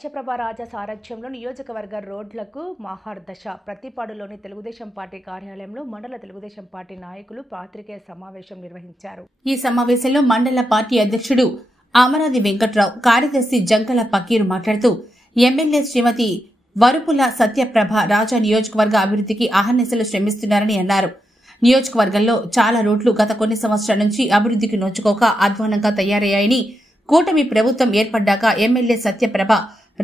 సత్యప్రభ రాజా సారథ్యంలో నియోజకవర్గ రోడ్లకు మహర్దశ. ప్రతిపాడులోని తెలుగుదేశం పార్టీ కార్యాలయంలో మండల తెలుగుదేశం పార్టీ నాయకులు పాత్రికేయ సమావేశం నిర్వహించారు. ఈ సమావేశంలో మండల పార్టీ అధ్యక్షుడు అమరాది వెంకట్రావు, కార్యదర్శి జంకల పకీరు మాట్లాడుతూ ఎమ్మెల్యే శ్రీమతి వరుపుల సత్యప్రభ రాజా నియోజకవర్గ అభివృద్ధికి అహర్నిశలు శ్రమిస్తున్నారని అన్నారు. నియోజకవర్గంలో చాలా రోడ్లు గత కొన్ని సంవత్సరాల నుంచి అభివృద్ధికి నోచుకోక అధ్వానంగా తయారయ్యాయని, కూటమి ప్రభుత్వం ఏర్పడ్డాక ఎమ్మెల్యే సత్యప్రభ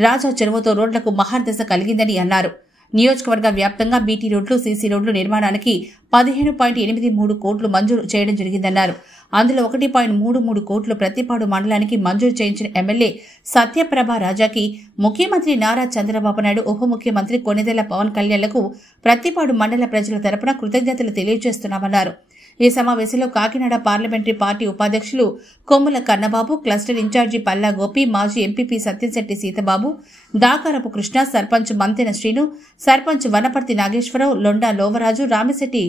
రాజా చెరువుతో రోడ్లకు మహర్దశ కలిగిందని అన్నారు. నియోజకవర్గ వ్యాప్తంగా బీటీ రోడ్లు, సీసీ రోడ్లు నిర్మాణానికి 15.83 కోట్లు మంజూరు చేయడం జరిగిందన్నారు. అందులో 1.33 కోట్లు ప్రతిపాడు మండలానికి మంజూరు చేయించిన ఎమ్మెల్యే సత్యప్రభ రాజాకి ముఖ్యమంత్రి నారా చంద్రబాబు నాయుడు, ఉప ముఖ్యమంత్రి కొణిదెల పవన్ కళ్యాణ్లకు ప్రతిపాడు మండల ప్రజల తరపున కృతజ్ఞతలు తెలియజేస్తున్నామన్నారు. ఈ సమావేశంలో కాకినాడ పార్లమెంటరీ పార్టీ ఉపాధ్యక్షులు కొమ్ముల కన్నబాబు, క్లస్టర్ ఇన్ఛార్జి పల్లా గోపి, మాజీ ఎంపీపీ సత్యంశెట్టి సీతబాబు, దాకారపు కృష్ణ, సర్పంచ్ మంతెన శ్రీను, సర్పంచ్ వనపర్తి నాగేశ్వరరావు, లొండా లోవరాజు, రామిశెట్టి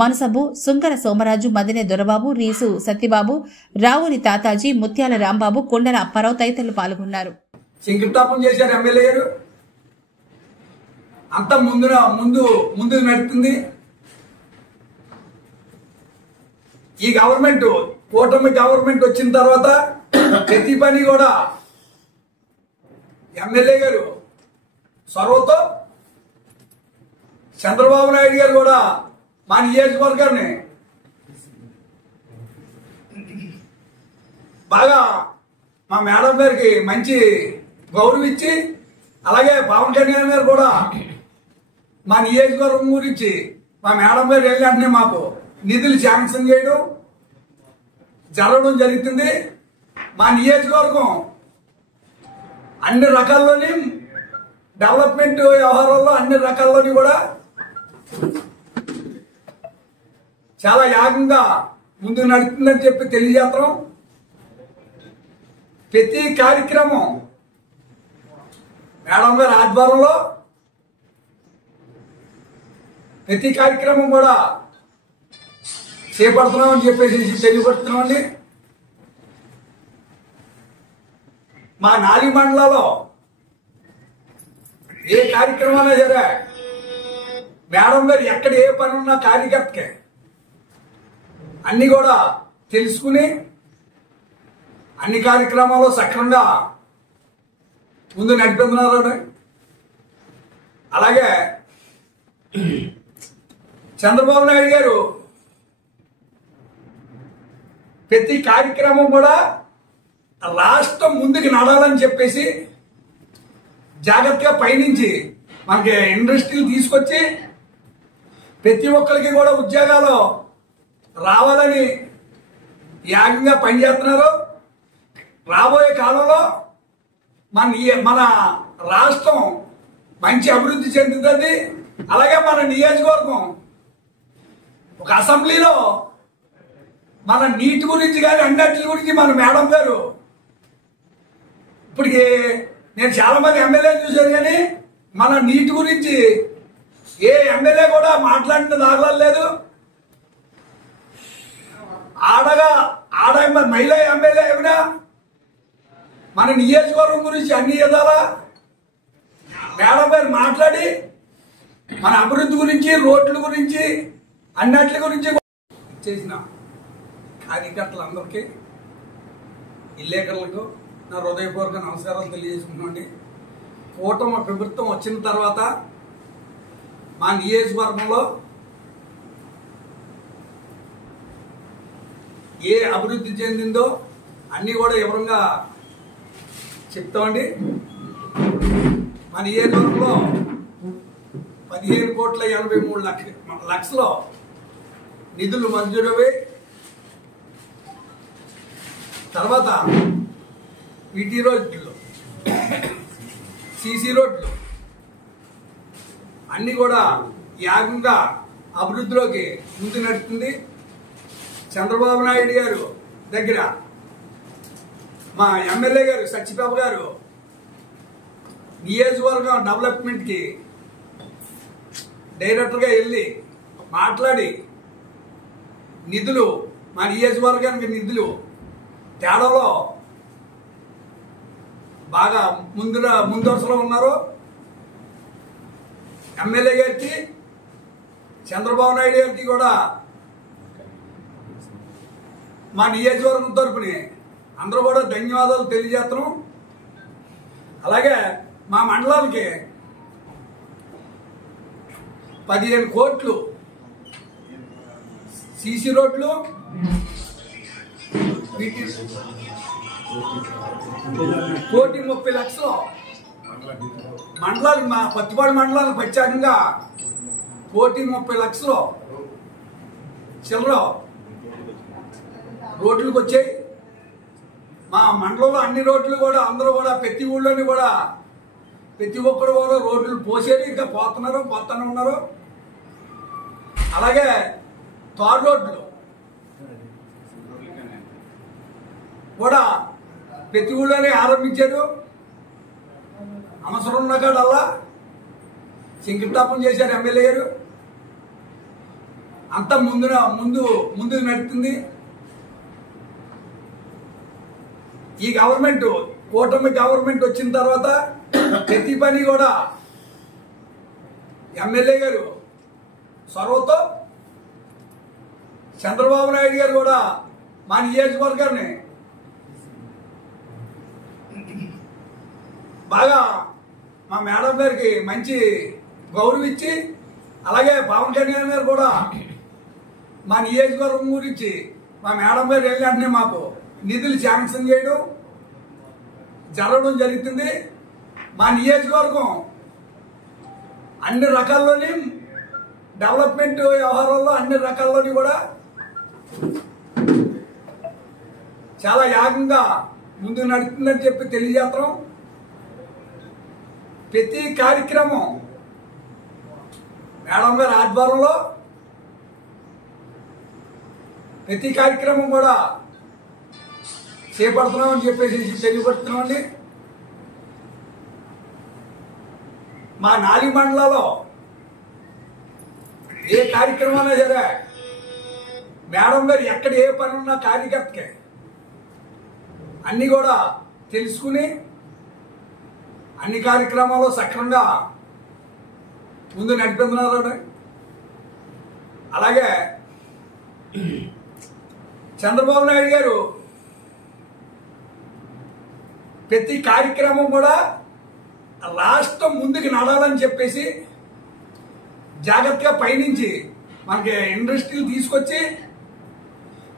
మనసబు, సుంకర సోమరాజు, మదినే దొరబాబు, రీసు సత్యబాబు, రావురి తాతాజీ, ముత్యాల రాంబాబు, కొండల అప్పారావు తదితరులు పాల్గొన్నారు. ముందు నడుతుంది ఈ గవర్నమెంట్. కూటమి గవర్నమెంట్ వచ్చిన తర్వాత ప్రతి పని కూడా ఎమ్మెల్యే గారు చొరవతో, చంద్రబాబు నాయుడు గారు కూడా మా నియోజకవర్గాన్ని బాగా మా మేడం గారికి మంచి గౌరవం ఇచ్చి, అలాగే పవన్ కళ్యాణ్ గారు కూడా మా నియోజకవర్గం గురించి మా మేడం గారు వెళ్ళి మాకు నిధులు శాంక్షన్ చేయడం జరగడం జరుగుతుంది. మా నియోజకవర్గం అన్ని రకాల్లోని డెవలప్మెంట్ వ్యవహారాల్లో అన్ని రకాల్లోని కూడా చాలా యాగంగా ముందుకు నడుస్తుందని చెప్పి తెలియజేస్తాం. ప్రతి కార్యక్రమం మేడం గారి ఆధ్వర్యంలో ప్రతి కార్యక్రమం కూడా చేపడుతున్నామని చెప్పేసి తెలియపడుతున్నామండి. మా 4 మండలాల్లో ఏ కార్యక్రమం సరే మేడం గారు ఎక్కడ ఏ పని ఉన్నా కార్యకర్తకే అన్ని కూడా తెలుసుకుని అన్ని కార్యక్రమాల్లో సక్రమంగా ముందు నడిపిస్తున్నారు. అలాగే చంద్రబాబు నాయుడు గారు ప్రతి కార్యక్రమం కూడా రాష్ట్రం ముందుకు నడాలని చెప్పేసి జాగ్రత్తగా పైనుంచి మనకి ఇండస్ట్రీలు తీసుకొచ్చి ప్రతి ఒక్కరికి కూడా ఉద్యోగాలు రావాలని యాగంగా పనిచేస్తున్నారు. రాబోయే కాలంలో మన రాష్ట్రం మంచి అభివృద్ధి చెందుతుంది. అలాగే మన నియోజకవర్గం ఒక అసెంబ్లీలో మన నీటి గురించి కానీ అన్నిటి గురించి మన మేడం గారు, ఇప్పటికి నేను చాలా మంది ఎమ్మెల్యేలు చూశాను కానీ మన నీటి గురించి ఏ ఎమ్మెల్యే కూడా మాట్లాడిన దాఖలేదు. మహిళా ఎమ్మెల్యే ఏమైనా మన నియోజకవర్గం గురించి అన్ని విధాలా మేడం గారు మాట్లాడి మన అభివృద్ధి గురించి, రోడ్ల గురించి, అన్నిటి గురించి చేసిన కార్యకర్తలందరికీ, విలేకరులకు నా హృదయపూర్వక నమస్కారాలు తెలియజేసుకున్నాండి. కూటమి ప్రభుత్వం వచ్చిన తర్వాత మా నియోజకవర్గంలో ఏ అభివృద్ధి చెందిందో అన్నీ కూడా వివరంగా చెప్తామండి. మా నియోజకవర్గంలో 15,83,00,000 నిధులు మంజూరవి. తర్వాత బీటీ రోడ్లు, సీసీ రోడ్లు అన్ని కూడా యాగంగా అభివృద్ధిలోకి ముందు నడుస్తుంది. చంద్రబాబు నాయుడు గారు దగ్గర మా ఎమ్మెల్యే గారు సత్యప్రభ గారు నియోజకవర్గం డెవలప్మెంట్కి డైరెక్టర్గా వెళ్ళి మాట్లాడి నిధులు మా నియోజకవర్గానికి నిధులు తేడాలో బాగా ముందరసలో ఉన్నారు. ఎమ్మెల్యే గారికి, చంద్రబాబు నాయుడు గారికి కూడా మా నియోజకవర్గం తరపుని అందరూ కూడా ధన్యవాదాలు తెలియజేస్తున్నాం. అలాగే మా మండలానికి 15 కోట్లు సీసీ రోడ్లు, 1,30,00,000 మండలాలు, మా పత్తిపాడు మండలానికి ప్రత్యేకంగా 1,30,00,000 చిల్లర రోడ్లకు వచ్చాయి. మా మండలంలో అన్ని రోడ్లు కూడా అందరూ కూడా ప్రతి ఊళ్ళోని కూడా ప్రతి ఒక్కరు కూడా రోడ్లు పోసేది, ఇంకా పోతూనే ఉన్నారు. అలాగే తార్ రోడ్లు కూడా ప్రతి ఊళ్ళోనే ఆరంభించారు. అవసరం ఉన్న కాడల్లా శంకుస్థాపన చేశారు ఎమ్మెల్యే గారు. అంతా ముందుకు నడుస్తుంది. ఈ గవర్నమెంట్, కూటమి గవర్నమెంట్ వచ్చిన తర్వాత ప్రతి పని కూడా ఎమ్మెల్యే గారు చొరవతో, చంద్రబాబు నాయుడు గారు కూడా మా నియోజకవర్గాన్ని బాగా మా మేడం గారికి మంచి గౌరవించి, అలాగే పవన్ కళ్యాణ్ గారు కూడా మా నియోజకవర్గం గురించి మా మేడం గారు వెళ్ళి మాకు నిధులు శాంక్షన్ జరగడం జరుగుతుంది. మా నియోజకవర్గం అన్ని రకాల్లోని డెవలప్మెంట్ వ్యవహారాల్లో అన్ని రకాల్లోని కూడా చాలా యాగంగా ముందుకు నడుస్తుందని చెప్పి తెలియజేస్తున్నాం. ప్రతి కార్యక్రమం మేడం గారి ఆధ్వర్యంలో ప్రతి కార్యక్రమం కూడా చేపడుతున్నామని చెప్పేసి తెలియపడుతున్నామండి. మా 4 మండలాల్లో ఏ కార్యక్రమం అయినా సరే మేడం గారు ఎక్కడ ఏ పని ఉన్నా కార్యకర్తకి అన్ని కూడా తెలుసుకుని అన్ని కార్యక్రమాల్లో సక్రమంగా ముందు నడిపిస్తున్నారు. అలాగే చంద్రబాబు నాయుడు గారు ప్రతి కార్యక్రమం కూడా రాష్ట్రం ముందుకు నడాలని చెప్పేసి జాగ్రత్తగా పయనించి మనకి ఇండస్ట్రీలు తీసుకొచ్చి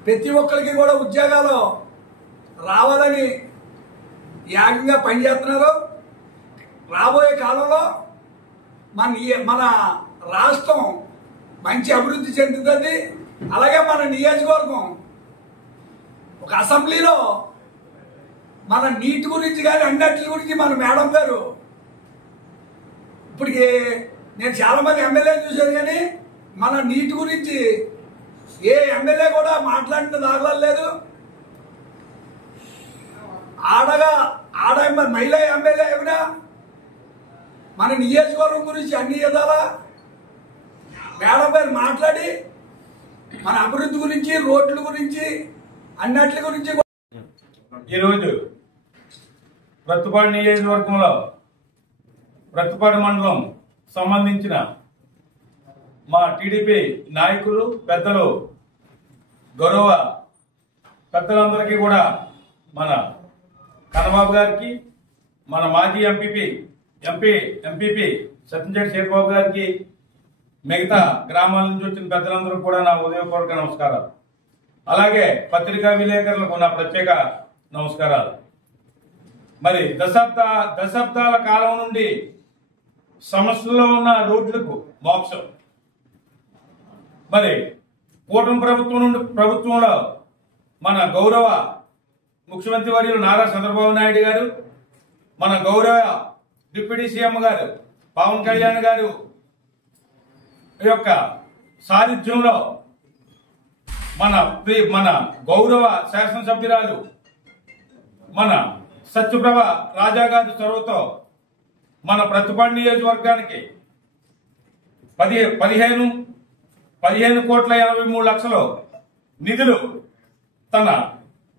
ప్రతి ఒక్కరికి కూడా ఉద్యోగాలు రావాలని యాగంగా పనిచేస్తున్నారు. రాబోయే కాలంలో మన రాష్ట్రం మంచి అభివృద్ధి చెందుతుంది. అలాగే మన నియోజకవర్గం ఒక అసెంబ్లీలో మన నీటి గురించి కానీ అన్నిటి గురించి మన మేడం గారు, ఇప్పటికి నేను చాలా మంది ఎమ్మెల్యేలు చూశాను కానీ మన నీటి గురించి ఏ ఎమ్మెల్యే కూడా మాట్లాడిన దాఖలాలేదు. మహిళా ఎమ్మెల్యే ఏమినా మన నియోజకవర్గం గురించి అన్ని విధాలా మేడం గారు మాట్లాడి మన అభివృద్ధి గురించి, రోడ్ల గురించి, అన్నిటి గురించి. ఈరోజు ప్రత్తిపాడు నియోజకవర్గంలో ప్రత్తిపాడు మండలం సంబంధించిన మా టీడీపీ నాయకులు, పెద్దలు, గౌరవ పెద్దలందరికీ కూడా మన కన్నబాబు గారికి, మన మాజీ ఎంపీపీ సత్యంశెట్టి శేఖర్బాబు గారికి, మిగతా గ్రామాల నుంచి వచ్చిన పెద్దలందరూ కూడా నా ఉదయపూర్వక నమస్కారాలు. అలాగే పత్రికా విలేకరులకు నా ప్రత్యేక నమస్కారాలు. మరి దశాబ్దాల కాలం నుండి సమస్యల్లో ఉన్న రోడ్లకు మోక్షం. మరి కూటమి ప్రభుత్వంలో మన గౌరవ ముఖ్యమంత్రి వర్యులు నారా చంద్రబాబు నాయుడు గారు, మన గౌరవ డిప్యూటీ సీఎం గారు పవన్ కళ్యాణ్ గారు యొక్క సారథ్యంలో మన గౌరవ శాసనసభ్యురాలు మన సత్యప్రభ రాజా గారి చొరవతో మన ప్రత్తిపాడు నియోజకవర్గానికి 15,83,00,000 నిధులు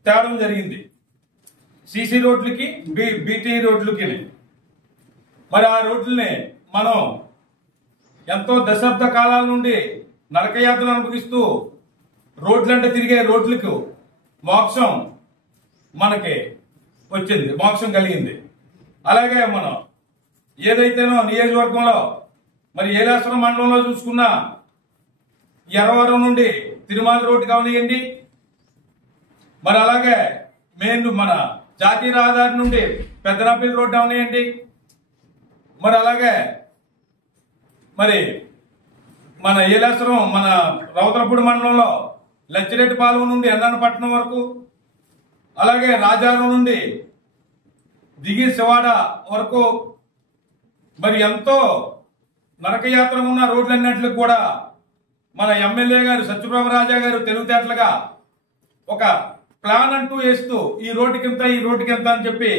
తేవడం జరిగింది. సీసీ రోడ్లకి బీటీ రోడ్లకి. మరి ఆ రోడ్లని మనం ఎంతో దశాబ్ద కాలాల నుండి నరకయాత్రలు అనుభవిస్తూ రోడ్లంటే తిరిగే రోడ్లకు మోక్షం మనకి వచ్చింది, మోక్షం కలిగింది. అలాగే మనం ఏదైతేనో నియోజకవర్గంలో మరి ఏలేశ్వరం మండలంలో చూసుకున్న ఎర్రవరం నుండి తిరుమల రోడ్డు కావనియండి, మరి అలాగే మెయిన్ మన జాతీయ రహదారి నుండి పెద్దనాపల్లి రోడ్డు అవనియండి, మరి అలాగే మరి మన ఏలేశ్వరం మన రౌతలపూడి మండలంలో లచ్చిరెడ్డిపాలెం నుండి ఎన్నపట్నం వరకు, అలాగే రాజారం నుండి దిగి శివాడ వరకు మరి ఎంతో నరకయాత్ర ఉన్న రోడ్లన్నింటికి కూడా మన ఎమ్మెల్యే గారు సత్యప్రభ రాజా గారు తెలివితేటలుగా ఒక ప్లాన్ అంటూ వేస్తూ ఈ రోడ్డుకింత ఈ రోడ్డుకింత అని చెప్పి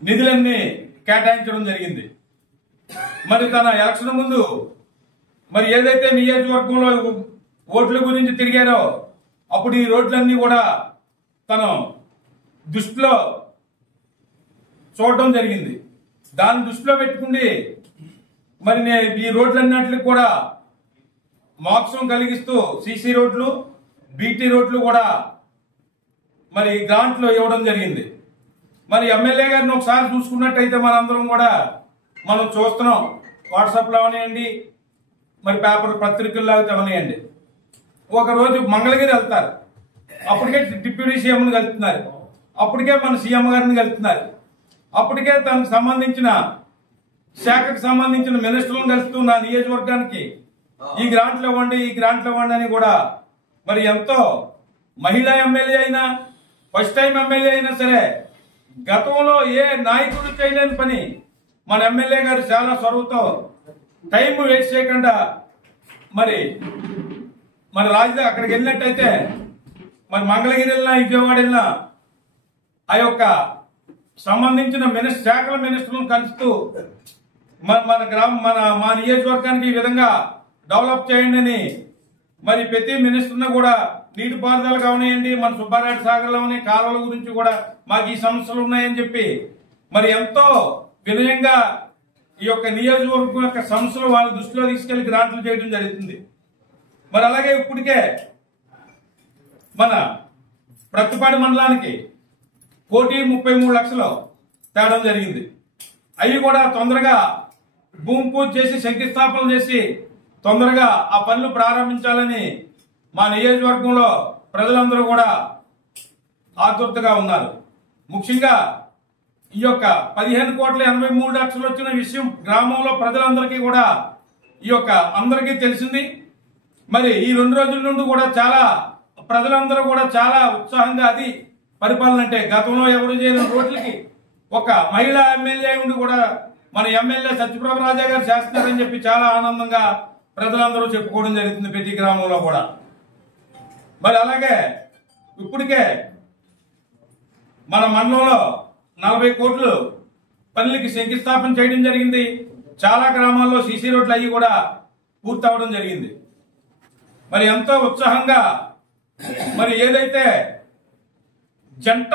నిధులన్నీ కేటాయించడం జరిగింది. మరి తన ఎలక్షన్ ముందు మరి ఏదైతే నియోజకవర్గంలో ఓట్ల గురించి తిరిగారో అప్పుడు ఈ రోడ్లన్నీ కూడా తను దృష్టిలో చూడటం జరిగింది. దాన్ని దృష్టిలో పెట్టుకుండి మరి ఈ రోడ్లన్నింటికి కూడా మోక్షం కలిగిస్తూ సీసీ రోడ్లు బీటీ రోడ్లు కూడా మరి గ్రాంట్లు ఇవ్వడం జరిగింది. మరి ఎమ్మెల్యే గారిని ఒకసారి చూసుకున్నట్టయితే మనందరం కూడా మనం చూస్తున్నాం, వాట్సాప్లో అవనియండి, మరి పేపర్ పత్రికల్లో అవనియండి. ఒకరోజు మంగళగిరి వెళ్తారు, అప్పటికే డిప్యూటీ సీఎంని కలుపుతున్నారు, అప్పటికే మన సీఎం గారిని కలుపుతున్నారు, అప్పటికే తనకు సంబంధించిన శాఖకు సంబంధించిన మినిస్టర్లను కలుపుతూ నా నియోజకవర్గానికి ఈ గ్రాంట్లు ఇవ్వండి ఈ గ్రాంట్లు ఇవ్వండి అని కూడా మరి ఎంతో మహిళా ఎమ్మెల్యే అయినా ఫస్ట్ టైం ఎమ్మెల్యే అయినా సరే గతంలో ఏ నాయకుడు చేయలేని పని మన ఎమ్మెల్యే గారు చాలా చొరవతో టైం వేస్ట్ చేయకుండా మరి రాజధాని అక్కడికి వెళ్ళినట్టయితే మరి మంగళగిరి వెళ్ళినా విజయవాడ వెళ్ళినా ఆ యొక్క సంబంధించిన శాఖల మినిస్టర్లను కలుస్తూ మా నియోజకవర్గానికి ఈ విధంగా డెవలప్ చేయండి అని మరి ప్రతి మినిస్టర్ను కూడా నీటిపారుదల కావనియండి, మన సుబ్బారెడ్డి సాగర్లోని కాలువల గురించి కూడా మాకు ఈ సమస్యలు ఉన్నాయని చెప్పి మరి ఎంతో వినయంగా ఈ యొక్క నియోజకవర్గం యొక్క సమస్యలు వాళ్ళ దృష్టిలో తీసుకెళ్లి గ్రాంట్లు చేయడం జరుగుతుంది. మరి అలాగే ఇప్పటికే మన ప్రత్తిపాడు మండలానికి 1,33,00,000 తేడం జరిగింది. అవి కూడా తొందరగా భూమి పూజ చేసి శంకుస్థాపన చేసి తొందరగా ఆ పనులు ప్రారంభించాలని మా నియోజకవర్గంలో ప్రజలందరూ కూడా ఆతృతగా ఉన్నారు. ముఖ్యంగా ఈ యొక్క 15,83,00,000 వచ్చిన విషయం గ్రామంలో ప్రజలందరికీ కూడా ఈ యొక్క అందరికీ తెలిసింది. మరి ఈ 2 రోజుల నుండి కూడా చాలా ప్రజలందరూ కూడా చాలా ఉత్సాహంగా అది పరిపాలన అంటే గతంలో ఎవరు చేయని రోడ్లకి ఒక మహిళా ఎమ్మెల్యే ఉండి కూడా మన ఎమ్మెల్యే సత్యప్రభ రాజా గారు చేస్తున్నారని చెప్పి చాలా ఆనందంగా ప్రజలందరూ చెప్పుకోవడం జరుగుతుంది ప్రతి గ్రామంలో కూడా. మరి అలాగే ఇప్పటికే మన మండలంలో 40 కోట్లు పనులకి శంకుస్థాపన చేయడం జరిగింది. చాలా గ్రామాల్లో సీసీ రోడ్లు అవి కూడా పూర్తి అవడం జరిగింది. మరి ఎంతో ఉత్సాహంగా మరి ఏదైతే జంట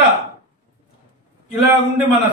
ఇలా ఉండి మన